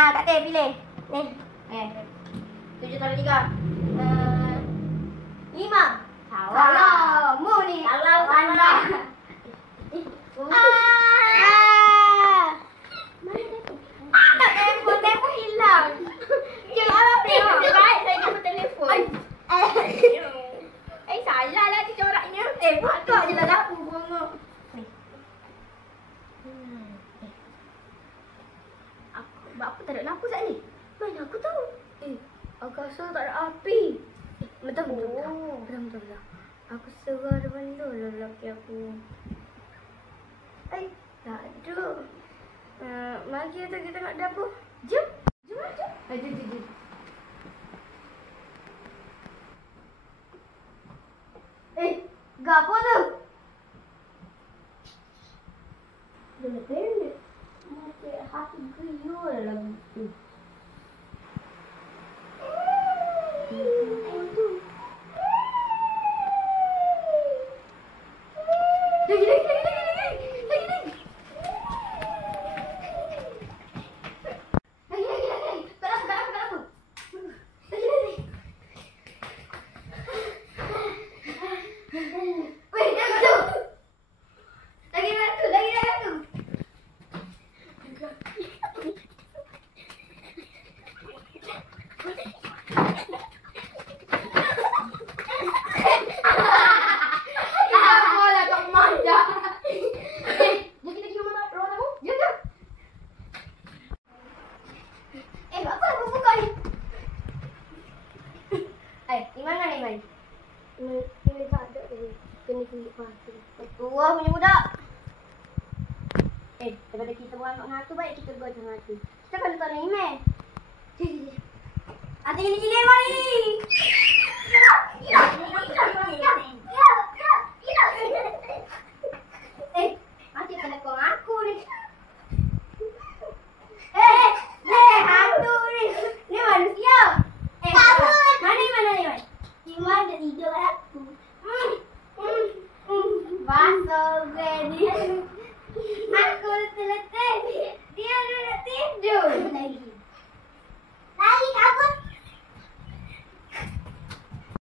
Kak Teh pilih. Ni. 7/3. 5. Salah. Mu ni. Salah. Anda. Telefon hilang. Jangan apa tengok. Baik saya jumpa telefon. Salah lah dia coraknya. Buka je lah lampu bongok. Apa tak ada lampu saat ni? Mana aku tahu? Aku rasa tak ada api. Betul. Aku serah depan tu lelaki aku. Tak ada. Mari kita nak dapur. Jom. Jom. Gapo tu? Dia pendek. Macam hati guyur lagi tu. Ini tak ada ni. Kena tunjuk pasal. Tua punya budak. Daripada kita buat anak hantu, baik kita buat anak hantu. Kita kan letak dalam email. Hati ini gini mari.